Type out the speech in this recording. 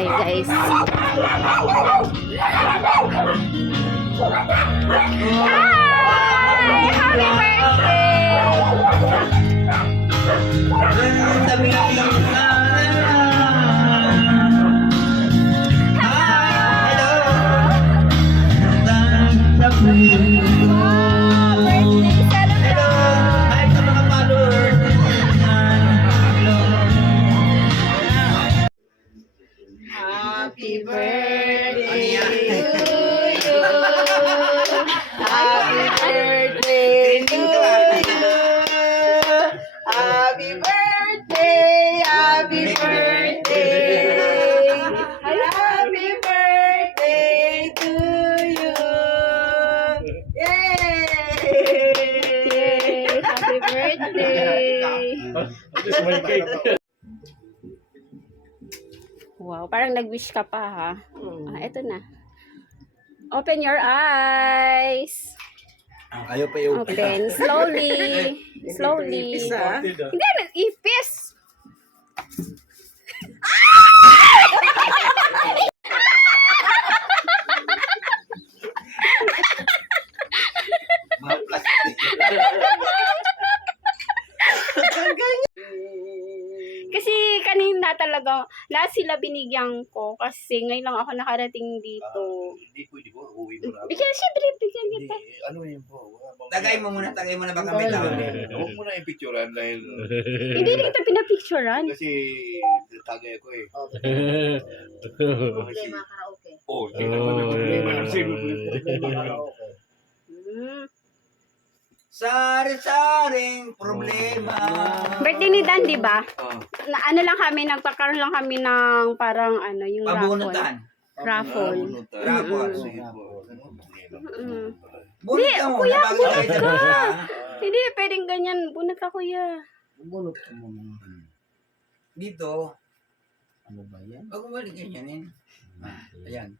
tayo, guys. Hi! Happy Happy birthday to you. Happy birthday to you. Happy birthday, happy birthday. Happy birthday to you. Yay! Happy birthday. Wow, parang nag-wish ka pa ha. Eto na. Open your eyes. Ayaw pa yung Open. Slowly. Slowly. Hindi, nag-ipis. mga plastic. Kasi kanina talaga, lahat sila binigyan ko kasi ngayon lang ako nakarating dito. Hindi pwede po, uwi mo na. Bigyan, siyempre, bigyan kita. Ano yun po? Tagay mo muna baka may tao. Huwag mo na yung picturean dahil Hindi rin kita pinapicturean. kasi tagay ko eh. Problema karaoke. Oh, hindi naman may problema. Sino problema? Sari-saring problema. Birthday ni Dan, di ba? Oh. Na, ano lang kami, nagpakaroon lang kami ng parang ano, yung raffle. Pabunutan. Raffle. Raffle. Sige po. Bunot ka muna kuya, bago bunot tayo ka. sa Hindi, pwedeng ganyan. Bunot ka, kuya. Bunot ka muna. dito. Ano ba yan? Huwag mo balik ganyan eh. Ayan.